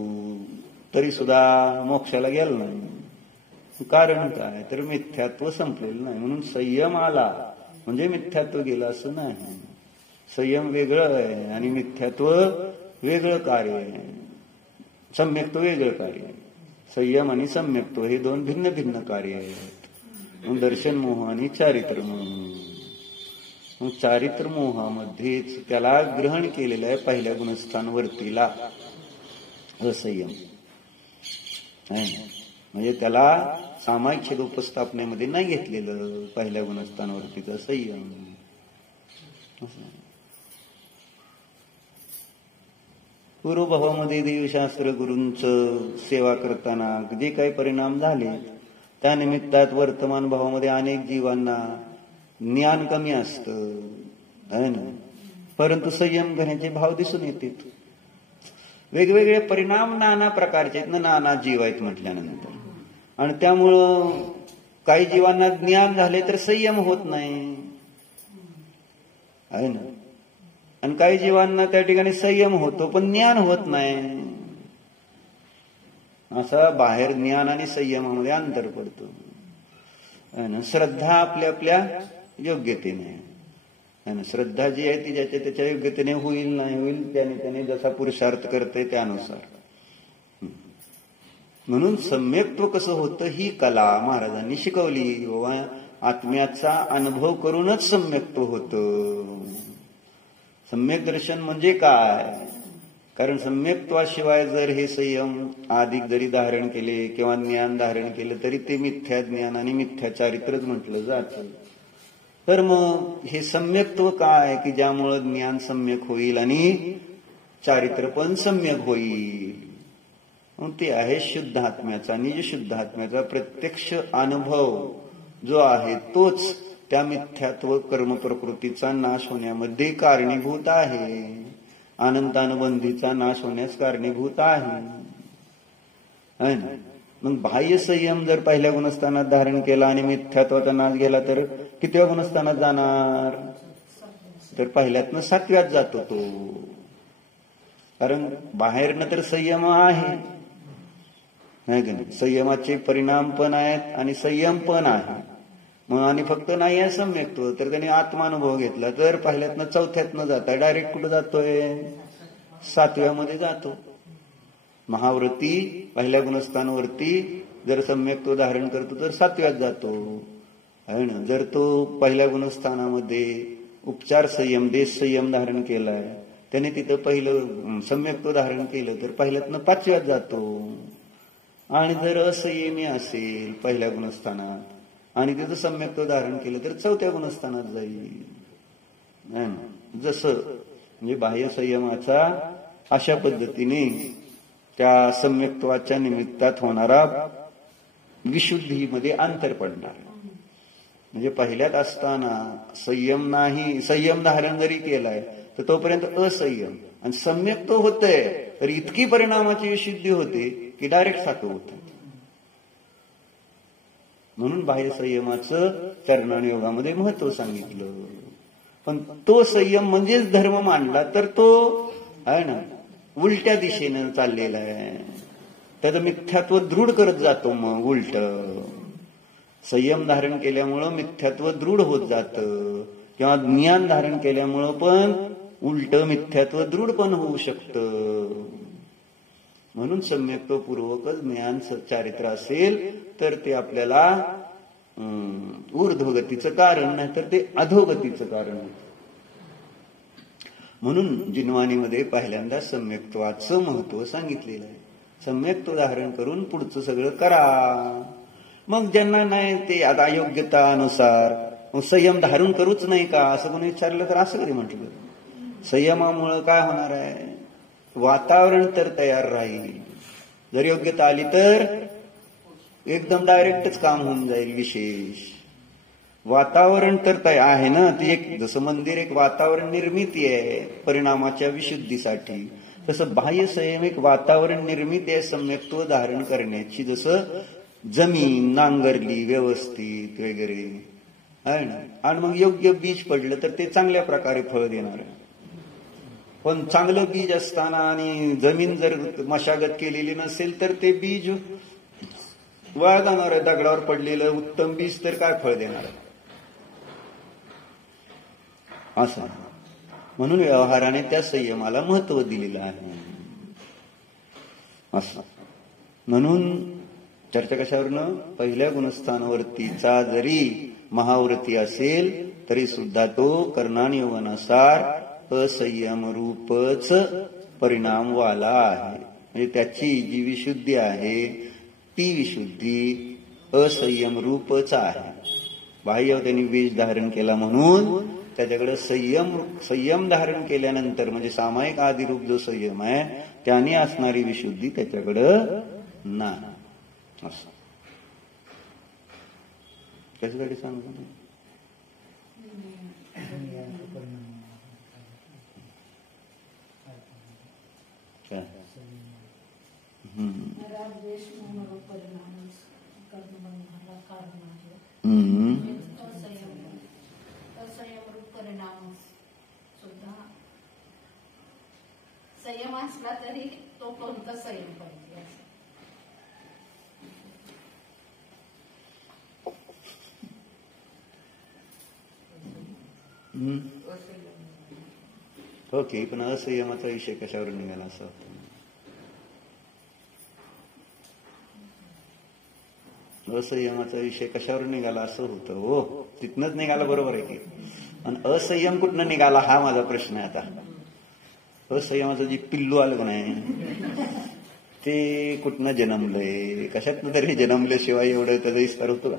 तरी सुद्धा मोक्षाला गेला नाही. कारण काय? तर मिथ्यात्व संपलेलं नाही. म्हणून संयम आला म्हणजे मिथ्यात्व गेलं असं नाही. संयम वेगळं आहे आणि मिथ्यात्व वेगळं कार्य आहे, सम्यक्त्व वेगळं कार्य आहे. संयम आणि सम्यक्त्व हे दोन भिन्न भिन्न कार्य आहेत. दर्शन मोह आणि चारित्र मोह. चारित्र मोहामध्येच त्याला ग्रहण केलेलं आहे पहिल्या गुणस्थानवरतीला असंयम. म्हणजे त्याला सामायिक उपस्थापनेमध्ये नाही घेतलेलं पहिल्या गुणस्थानावरतीचं संयम. पूर्वभावामध्ये देवशास्त्र गुरूंचं सेवा करताना जे काही परिणाम झाले त्या निमित्तात वर्तमान भावामध्ये अनेक जीवांना ज्ञान कमी असतं आहे ना, परंतु संयम घेण्याचे भाव दिसून येतात. वेगवेगळे परिणाम नाना प्रकारचे आहेत ना, नाना जीव आहेत म्हटल्यानंतर. आणि त्यामुळं काही जीवांना ज्ञान झाले तर संयम होत नाही आहे ना, आणि काही जीवांना त्या ठिकाणी संयम होतो पण ज्ञान होत नाही. असं बाहेर ज्ञान आणि संयमामध्ये अंतर पडतो. श्रद्धा आपल्या आपल्या योग्यतेने आहे ना, श्रद्धा जी आहे ती ज्याच्या त्याच्या योग्यतेने होईल नाही होईल त्याने जसा पुरुषार्थ करते त्यानुसार. म्हणून सम्यक्त्व कसं होतं ही कला महाराजांनी शिकवली. आत्म्याचा अनुभव करूनच सम्यक्त्व होतं. सम्यक दर्शन म्हणजे काय? कारण सम्यक्त्वाशिवाय जर हे संयम अधिक जरी धारण केले किंवा ज्ञान धारण केलं तरी ते मिथ्या ज्ञान आणि मिथ्या चारित्रच म्हटलं जातं. तर मग हे सम्यक्त्व काय की ज्यामुळं ज्ञान सम्यक होईल आणि चारित्र पण सम्यक होईल. मग ते आहे शुद्धात्म्याचा, निज शुद्धात्म्याचा प्रत्यक्ष अनुभव जो आहे तोच त्या मिथ्यात्व कर्म प्रकृतीचा नाश होण्यामध्ये कारणीभूत आहे, अनंतानुबंधीचा नाश होण्यास कारणीभूत आहे. मग बाह्य संयम जर पहिल्या गुणस्थानात धारण केला आणि मिथ्यात्वाचा नाश गेला तर कितव्या गुणस्थानात जाणार? तर पहिल्यातनं 7व्यात जातो तो. कारण बाहेरनं तर संयम आहे, संयमाचे परिणाम पण आहेत आणि संयम पण आहे. मग आणि फक्त नाही आहे सम्यक्त्व, तर त्यांनी आत्मानुभव घेतला तर पहिल्यातनं 4थ्यातनं जाता डायरेक्ट कुठं जातोय? 7व्यामध्ये जातो. महाव्रती पहिल्या गुणस्थानावरती जर सम्यक्त्व धारण करतो तर 7व्यात जातो. आहे ना. जर तो पहिल्या गुणस्थानामध्ये उपचार संयम, देश संयम धारण केलाय, त्याने तिथं पहिलं सम्यक्त्व धारण केलं तर पहिल्यातनं 5व्यात जातो. आणि जर असंयमी असेल पहिल्या गुणस्थानात आणि तिथं सम्यक्त्व धारण केलं तर 4थ्या गुणस्थानात जाईल. जसं म्हणजे बाह्य संयमाचा अशा पद्धतीने त्या सम्यक्त्वाच्या निमित्तात होणारा विशुद्धीमध्ये अंतर पडणार. म्हणजे पहिल्यात असताना संयम नाही, संयम धारण जरी केलाय तर तोपर्यंत असंयम, आणि सम्यक्त्व होतंय तर इतकी परिणामाची विशुद्धी होते की डायरेक्ट 7वं होतं. म्हणून बाह्य संयमाचं चरणान योगामध्ये महत्व सांगितलं. पण तो संयम म्हणजेच धर्म मांडला तर तो आहे ना उलट्या दिशेनं चाललेला आहे. त्याचं मिथ्यात्व दृढ करत जातो. मग उलट संयम धारण केल्यामुळं मिथ्यात्व दृढ होत जातं, किंवा ज्ञान धारण केल्यामुळं पण उलट मिथ्यात्व दृढ पण होऊ शकतं. म्हणून सम्यक्त्वपूर्वकच ज्ञान चारित्र असेल तर ते आपल्याला ऊर्ध्वगतीचं कारण नाही तर ते अधोगतीचं कारण होतं. म्हणून जिनवाणीमध्ये पहिल्यांदा सम्यक्त्वाचं महत्व सांगितलेलं आहे. सम्यक्त्व धारण करून पुढचं सगळं करा. मग ज्यांना नाही ते आता योग्यतानुसार संयम धारण करूच नाही का असं कोणी विचारलं तर असं कधी म्हटलं? संयमामुळं काय होणार आहे? वातावरण तर तयार राहील. जर योग्यता आली तर एकदम डायरेक्टच काम होऊन जाईल. विशेष वातावरण तर तयार आहे ना. ती एक जसं मंदिर एक वातावरण निर्मिती आहे परिणामाच्या विशुद्धीसाठी, तसं बाह्य संयम एक वातावरण निर्मिती आहे सम्यक्त्व धारण करण्याची. जसं जमीन नांगरली व्यवस्थित वगैरे आहे ना, आणि मग योग्य बीज पडलं तर ते चांगल्या प्रकारे फळ देणार आहे. पण चांगलं बीज असताना आणि जमीन जर मशागत केलेली नसेल तर ते बीज वाया जाणार आहे. दगडावर पडलेलं उत्तम बीज तर काय फळ देणार आहे असं. म्हणून व्यवहाराने त्या संयमाला महत्व दिलेलं आहे असं. म्हणून चर्चा कशावरनं? पहिल्या गुणस्थानावरतीचा जरी महाव्रती असेल तरी सुद्धा तो कर्णानियोगानुसार असंयम रूपच परिणाम वाला आहे. म्हणजे त्याची जी विशुद्धी आहे ती विशुद्धी असंयम रूपच आहे. बाह्य त्यांनी बीज धारण केला म्हणून त्याच्याकडे संयम धारण केल्यानंतर म्हणजे सामायिक आदिरूप जो संयम आहे त्याने असणारी विशुद्धी त्याच्याकडं नाही असं. कशासाठी सांगतो? संयम असला तरी तो कोणता संयम पाहिजे? ओके, पण असंयमाचा विषय कशावर निघाला असं होतं? असंयमाचा विषय कशावर निघाला असं होतं. हो, तिथनच निघाला. बरोबर आहे की आणि असंयम कुठनं निघाला हा माझा प्रश्न आहे. आता असंयमाचं जे पिल्लू आलं का नाही ते कुठनं जन्मलंय, कशातनं तरी जन्मल्याशिवाय एवढं त्याचा विस्तार होतो का?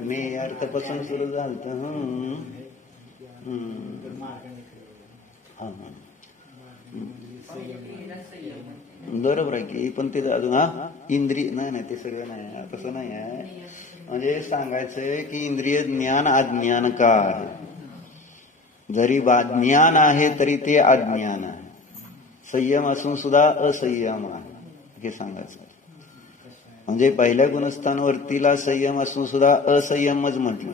मी अर्थपासून सुरू झालं. बरोबर आहे की, पण ते अजून इंद्रिय नाही ते सगळं नाही, तसं नाही आहे. म्हणजे सांगायचंय की इंद्रिय ज्ञान अज्ञान का आहे, जरी ज्ञान आहे तरी ते अज्ञान आहे. संयम असून सुद्धा असंयम आहे हे सांगायचं. म्हणजे पहिल्या गुणस्थानवर्तीला संयम असून सुद्धा असंयमच म्हटलं,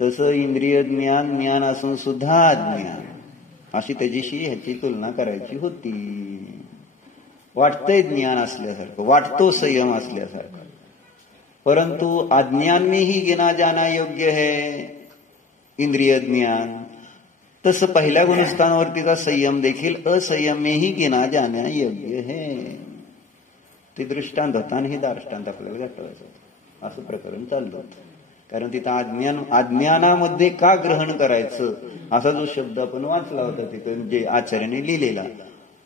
तसं इंद्रिय ज्ञान ज्ञान असून सुद्धा अज्ञान, अशी त्याच्याशी ह्याची तुलना करायची होती. वाटतंय ज्ञान असल्यासारखं, वाटतो संयम असल्यासारखं, परंतु अज्ञान में ही गिना जाना योग्य है इंद्रिय ज्ञान, तसं पहिल्या गुणस्थानावरतीचा संयम देखील असंयम में ही गिना जाना योग्य है. ते दृष्टांत होता आणि हे दार्ष्टांत आपल्याला गाठवायचं होतं. असं प्रकरण चाललं होतं. कारण तिथं अज्ञानामध्ये का ग्रहण करायचं असा जो शब्द आपण वाचला होता तिथं, जे आचार्याने लिहिलेला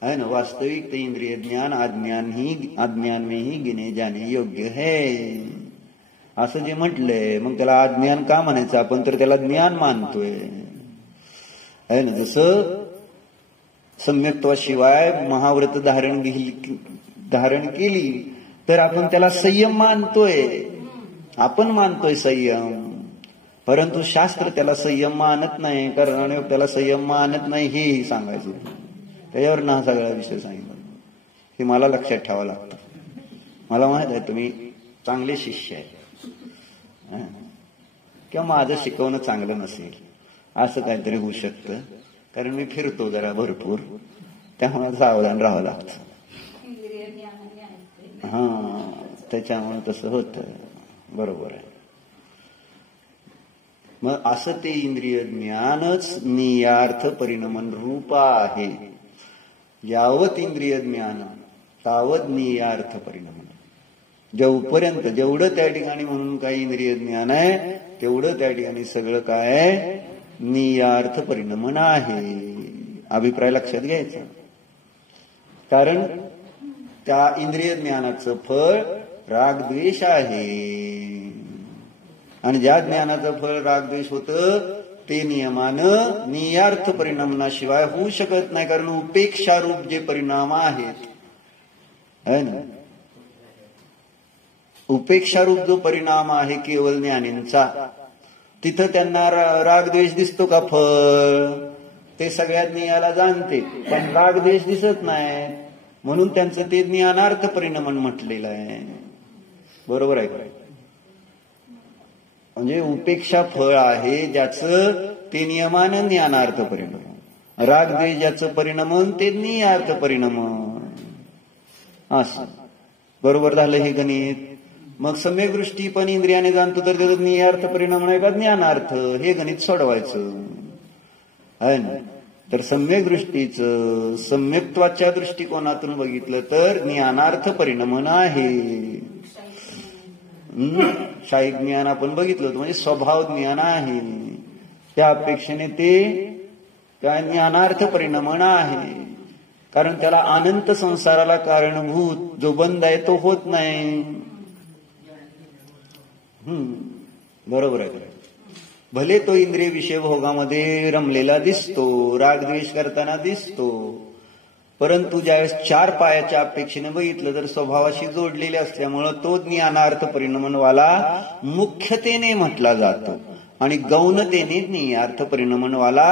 है ना, वास्तविक ते इंद्रिय ज्ञान अज्ञान में ही गिने जाने योग्य है असं जे म्हटलंय, मग त्याला अज्ञान का म्हणायचं आपण, तर त्याला ज्ञान मानतोय है ना. जसं सम्यक्त्वाशिवाय महाव्रत धारण केली तर आपण त्याला संयम मानतोय, आपण मानतोय संयम, परंतु शास्त्र त्याला संयम मानत नाही, कारण त्याला संयम मानत नाही हेही सांगायचं. त्याच्यावर ना सगळा विषय सांगितला. हे मला लक्षात ठेवावं लागतं. मला माहित आहे तुम्ही चांगले शिष्य आहे किंवा माझं शिकवणं चांगलं नसेल असं काहीतरी होऊ शकतं, कारण मी फिरतो जरा भरपूर, त्यामुळे सावधान राहावं लागतं. त्याच्यामुळे तसं होतं. बरोबर आहे. मग असं ते इंद्रिय ज्ञानच नियार्थ परिणमन रूप आहे. यावत इंद्रिय ज्ञान तावत नियार्थ परिणमन. जेवढं त्या ठिकाणी म्हणून काही इंद्रिय ज्ञान आहे तेवढं त्या ठिकाणी सगळं काय नियार्थ परिणमन आहे. अभिप्राय लक्षात घ्यायचा. कारण त्या इंद्रिय ज्ञानाचं फळ रागद्वेष आहे, आणि ज्या ज्ञानाचं फळ रागद्वेष होतं ते नियमानं नियार्थ परिणामाशिवाय होऊ शकत नाही. कारण उपेक्षारूप जे परिणाम आहेत है ना, उपेक्षारूप जो परिणाम आहे केवळ ज्ञानींचा, तिथं त्यांना रागद्वेष दिसतो का फळ, ते सगळ्या ज्ञानाला जाणते पण रागद्वेष दिसत नाही, म्हणून त्यांचं ते ज्ञानार्थ परिणमन म्हटलेलं आहे. बरोबर आहे का? म्हणजे उपेक्षा फळ आहे ज्याचं ते नियमानं ज्ञानार्थ परिणमन, रागद्वेष ज्याचं परिणमन ते नियार्थ परिणमन. असं बरोबर झालं हे गणित. मग सम्यक दृष्टी पण इंद्रियाने जाणतो तर त्याचं नियार्थ परिणाम आहे का ज्ञानार्थ, हे गणित सोडवायचं आहे ना. तर सम्यक दृष्टीचं सम्यक्त्वाच्या दृष्टिकोनातून बघितलं तर ज्ञानार्थ परिणमन आहे. शाही ज्ञान आपण बघितलं होतं, म्हणजे स्वभाव ज्ञान आहे, त्या अपेक्षेने ते काय ज्ञानार्थ परिणमन आहे. कारण त्याला अनंत संसाराला कारणभूत जो बंध आहे तो होत नाही. बरोबर आहे. भले तो इंद्रिय विषय भोगामध्ये रमलेला दिसतो, रागद्वेष करताना दिसतो, परंतु ज्यावेळेस चार पायाच्या अपेक्षेने बघितलं तर स्वभावाशी जोडलेले असल्यामुळं तो ज्ञानार्थ परिणमनवाला मुख्यतेने म्हटला जातो, आणि गौणतेने नियार्थ परिणमनवाला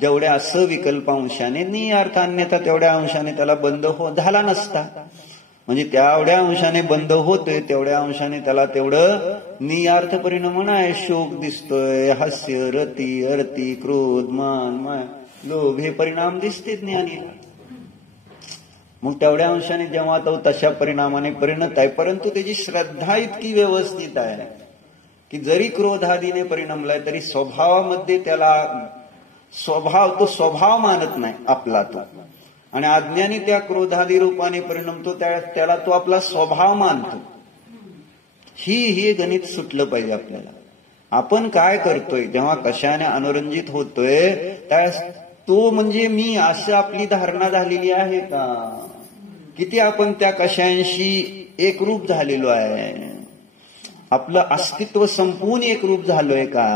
जेवढ्या असं विकल्पांशाने नियार्थ अन्यथा तेवढ्या अंशाने त्याला बंध झाला नसता. म्हणजे तेवढ्या अंशाने बंध होतोय, तेवढ्या अंशाने त्याला तेवढं नियार्थ परिणमन आहे. शोक दिसतोय, हास्य, रती, अर्ती, क्रोध, मान, लोभ हे परिणाम दिसते ज्ञानीला. मग तेवढ्या अंशाने जेव्हा तो तशा परिणामाने परिणत आहे, परंतु त्याची श्रद्धा इतकी व्यवस्थित आहे की जरी क्रोधादीने परिणमलाय तरी स्वभावामध्ये त्याला तो स्वभाव मानत नाही आपला तो, आणि अज्ञानी त्या क्रोधादी रूपाने परिणमतो त्याला तो आपला स्वभाव मानतो. हे गणित सुटलं पाहिजे आपल्याला. आपण काय करतोय जेव्हा कशाने अनुरंजित होतोय त्या तो म्हणजे मी असं आपली धारणा झालेली आहे का? किती आपण त्या कशांशी एकरूप झालेलो आहे? आपलं अस्तित्व संपून एकरूप झालोय का?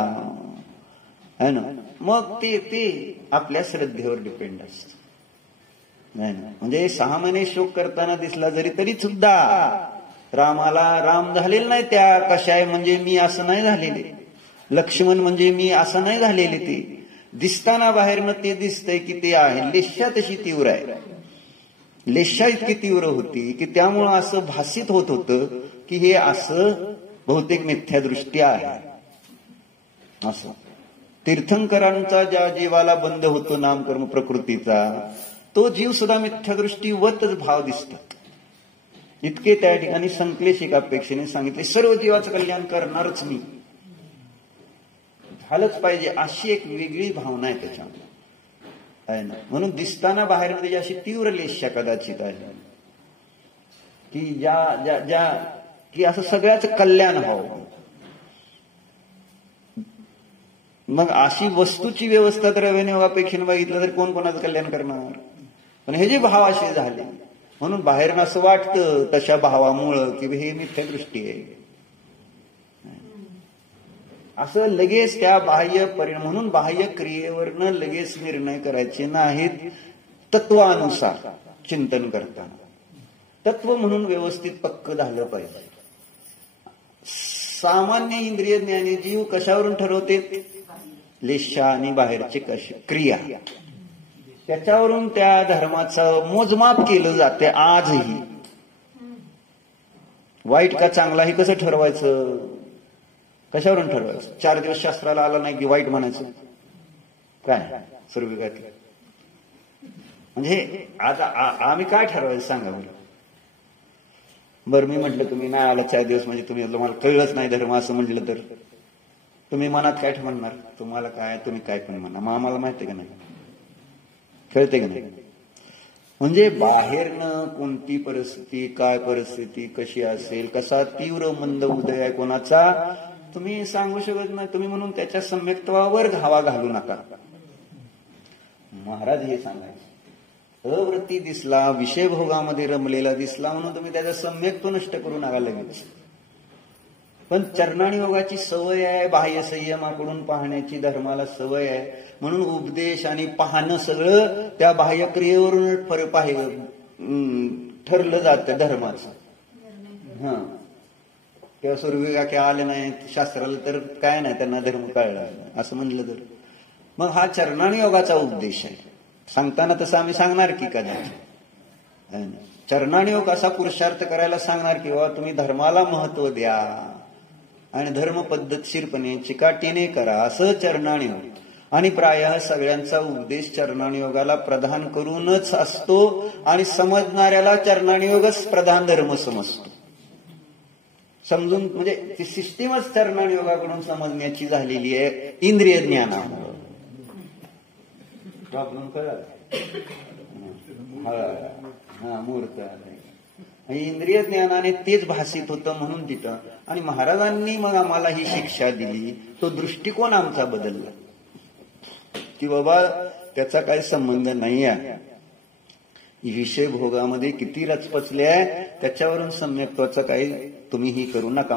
है ना. मग ते आपल्या श्रद्धेवर डिपेंड असतं. नाही ना. म्हणजे 6 महिने शोक करताना दिसला जरी तरी सुद्धा रामाला राम झालेलं नाही त्या कशाय म्हणजे मी असं नाही झालेले. लक्ष्मण म्हणजे मी असं नाही झालेले. ते दिसताना बाहेरनं ते दिसतंय की ते आहे. लेशा तशी तीव्र आहे. लेशा इतकी तीव्र होती की त्यामुळं असं भासित होत होतं की हे असं बहुतेक मिथ्यादृष्टी आहे. असं तीर्थंकरांचा ज्या जीवाला बंध होतो नामकर्म प्रकृतीचा तो जीव सुद्धा मिथ्यादृष्टीवतच भाव दिसतात. इतके त्या ठिकाणी संश्लेषिक अपेक्षेने सांगितले सर्व जीवाचं कल्याण करणारच मी झालंच पाहिजे अशी एक वेगळी भावना आहे त्याच्यामध्ये आहे ना. म्हणून दिसताना बाहेरमध्ये अशी तीव्र लेशा कदाचित आहे की ज्या की असं सगळ्याच कल्याण व्हावं. मग अशी वस्तूची व्यवस्था तर रेव्हेन्यू अपेक्षेने बघितलं तर कोण कोणाचं कल्याण करणार? पण हे जे भाव असे झाले म्हणून बाहेरनं असं वाटतं तशा भावामुळं की हे मिथ्यादृष्टी आहे असं लगेच त्या बाह्य परिणाम. म्हणून बाह्य क्रियेवरनं लगेच निर्णय करायचे नाहीत. तत्वानुसार चिंतन करताना तत्व म्हणून व्यवस्थित पक्क झालं पाहिजे. सामान्य इंद्रिय ज्ञानी जीव कशावरून ठरवते? लेशा आणि बाहेरचे कशा क्रिया त्याच्यावरून त्या धर्माचं मोजमाप केलं जाते. आजही वाईट का चांगला हे कसं ठरवायचं? कशावरून ठरवायचं? 4 दिवस शास्त्राला आला नाही की वाईट म्हणायचं काय? सर्वविगातलं म्हणजे आता आम्ही काय ठरवायचं सांगा बरं. मी म्हटलं तुम्ही नाही आला 4 दिवस म्हणजे तुम्ही मला कळलंच नाही धर्म असं म्हटलं तर तुम्ही मनात काय म्हणणार? तुम्हाला काय तुम्ही काय पण म्हणा. मग आम्हाला माहिती का नाही? कळते का नाही? म्हणजे बाहेरनं कोणती परिस्थिती काय परिस्थिती कशी असेल कसा तीव्र मंद उदय आहे कोणाचा तुम्ही सांगू शकत नाही. तुम्ही म्हणून त्याच्या सम्यक्त्वावर घावा घालू नका. महाराज हे सांगायचे अवृत्ती दिसला विषय भोगामध्ये रमलेला दिसला म्हणून तुम्ही त्याचा सम्यक्त्व नष्ट करू नका लगेच. पण चरणाणी योगाची सवय आहे. बाह्य संयमाकडून पाहण्याची धर्माला सवय आहे म्हणून उपदेश आणि पाहणं सगळं त्या बाह्य क्रियेवरून ठरलं जातं धर्माचं. हा तेव्हा सूर्यविगा काय आले नाही शास्त्राला तर काय नाही त्यांना धर्म कळला असं म्हणलं तर मग हा चरणाणी योगाचा उपदेश आहे. सांगताना तसं आम्ही सांगणार की कदाचित चरणाणी योग असा पुरुषार्थ करायला सांगणार की बाबा तुम्ही धर्माला महत्व द्या आणि धर्म पद्धतशीरपणे चिकाटीने करा असं चरणाणी योग. आणि प्रायः सगळ्यांचा उपदेश चरणाणी योगाला प्रधान करूनच असतो आणि समजणाऱ्याला चरणाणी योगच प्रधान धर्म समजतो. समजून म्हणजे ती सिस्टीमच चरणाणी योगाकडून समजण्याची झालेली आहे इंद्रिय ज्ञानामुळे. प्रॉब्लेम कळला? हा मूर्त आणि इंद्रिय ज्ञानाने तेच भासित होतं म्हणून तिथं. आणि महाराजांनी मग आम्हाला ही शिक्षा दिली. तो दृष्टिकोन आमचा बदलला की बाबा त्याचा काही संबंध नाही आहे. विषय भोगामध्ये किती रचपचले आहे त्याच्यावरून सम्यक्त्वाचं काही तुम्ही ही करू नका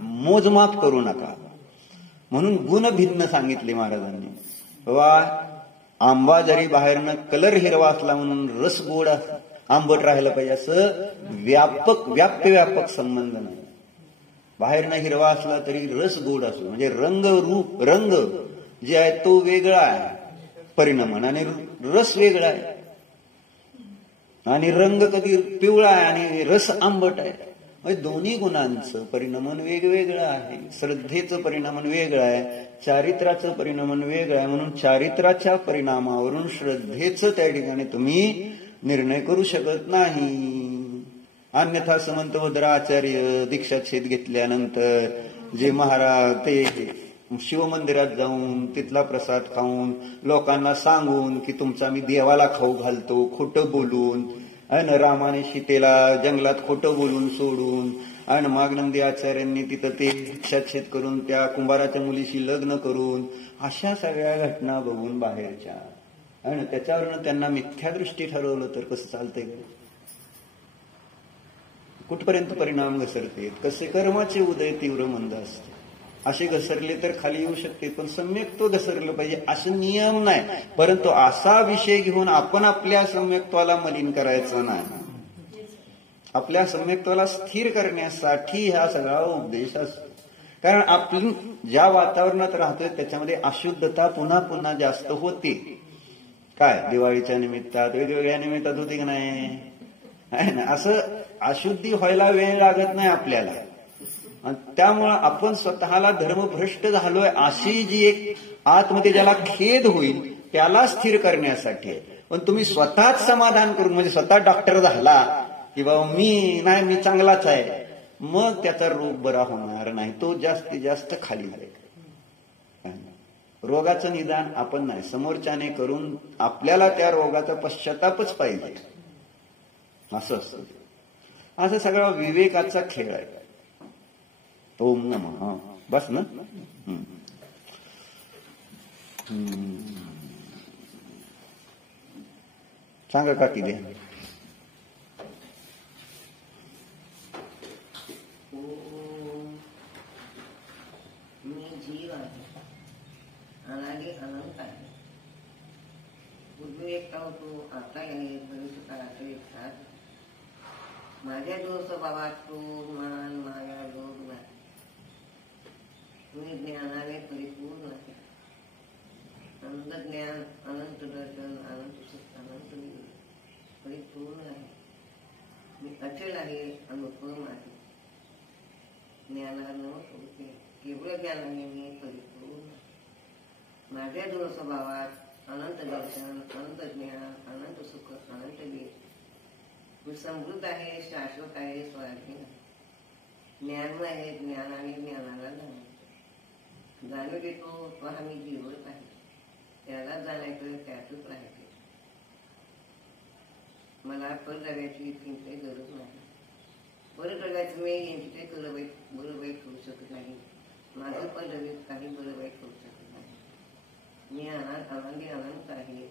मोजमाप करू नका. म्हणून गुण भिन्न सांगितले महाराजांनी. बाबा आंबा जरी बाहेरनं कलर हिरवा असला म्हणून रस गोड आंबट राहिलं पाहिजे असं व्यापक संबंध नाही. बाहेरनं हिरवा असला तरी रस गोड असतो म्हणजे रंग जे आहे तो वेगळा आहे परिणामान आणि रस वेगळा आहे. आणि रंग कधी पिवळा आहे आणि रस आंबट आहे. म्हणजे दोन्ही गुणांचं परिणामन वेगवेगळं आहे. श्रद्धेचं परिणामन वेगळं आहे. चारित्र्याचं परिणामन वेगळं आहे. म्हणून चारित्र्याच्या परिणामावरून श्रद्धेचं त्या ठिकाणी तुम्ही निर्णय करू शकत नाही. अन्यथा समंत भद्राचार्य दीक्षाच्छेद घेतल्यानंतर जे महाराज ते शिवमंदिरात जाऊन तिथला प्रसाद खाऊन लोकांना सांगून की तुमचा मी देवाला खाऊ घालतो खोटं बोलून आणि रामाने सीतेला जंगलात खोटं बोलून सोडून आणि मग नंदी आचार्यांनी तिथं ते भिक्षाच्छेद करून त्या कुंभाराच्या मुलीशी लग्न करून अशा सगळ्या घटना बघून बाहेरच्या आणि त्याच्यावरनं त्यांना मिथ्यादृष्टी ठरवलं तर कसं चालतंय? कुठपर्यंत परिणाम घसरते? कसे कर्माचे उदय तीव्र मंद असते. असे घसरले तर खाली येऊ शकते, पण सम्यक्त्व घसरलं पाहिजे असं नियम नाही. परंतु असा विषय घेऊन आपण आपल्या सम्यक्त्वाला मलिन करायचं नाही. आपल्या सम्यक्त्वाला स्थिर करण्यासाठी हा सगळा उपदेश असतो. कारण आपण ज्या वातावरणात राहतोय त्याच्यामध्ये अशुद्धता पुन्हा पुन्हा जास्त होते. काय दिवाळीच्या निमित्तात वेगवेगळ्या निमित्तात होती की नाही? असं अशुद्धी व्हायला वेळ लागत नाही आपल्याला. त्यामुळं आपण स्वतःला धर्मभ्रष्ट झालोय अशी जी एक आतमध्ये ज्याला खेद होईल त्याला स्थिर करण्यासाठी. पण तुम्ही स्वतःच समाधान करून म्हणजे स्वतः डॉक्टर झाला की बाबा मी चांगलाच आहे, मग त्याचा रोग बरा होणार नाही, तो जास्तीत जास्त खाली जाईल. रोगाचं निदान आपण नाही, समोरच्याने करून आपल्याला त्या रोगाचा पश्चातापच पाहिजे असं असतं. असं सगळा विवेकाचा खेळ आहे. ओम नमः. बस ना. सांगा काकी द्या. मी जीव आहे, अनादी अनंत आहे. पूर्वी एकटा होतो, आता आहे, भविष्य काळात एकटाच. माझ्या दूर स्वभावात क्रोध, मान, माया, लोभ नाही. मी ज्ञानाने परिपूर्ण आहे. अनंत ज्ञान, अनंत दर्शन, अनंत सुख, अनंत परिपूर्ण आहे. मी अचल आहे, अनुपम आहे. ज्ञानाला होते, केवळ ज्ञानाने मी परिपूर्ण. माझ्या दूर स्वभावात अनंत दर्शन, अनंत ज्ञान, अनंत सुख, अनंत वेद. मी समृद्ध आहे, शाश्वत आहे, स्वार्थी नाही. ज्ञानमय आहे, ज्ञानाने ज्ञानाला जाणवतो. जाणू देतो तो हा मी जीवत आहे. त्याला जाणायचं, त्यातच राहायचं. मला परद्याची काही गरज नाही. परद्याचं मी यांची काही बरं वाईट करू शकत नाही. माझं परद्यात काही बरं वाईट करू शकत नाही. मी आनंदी अनंत आहे.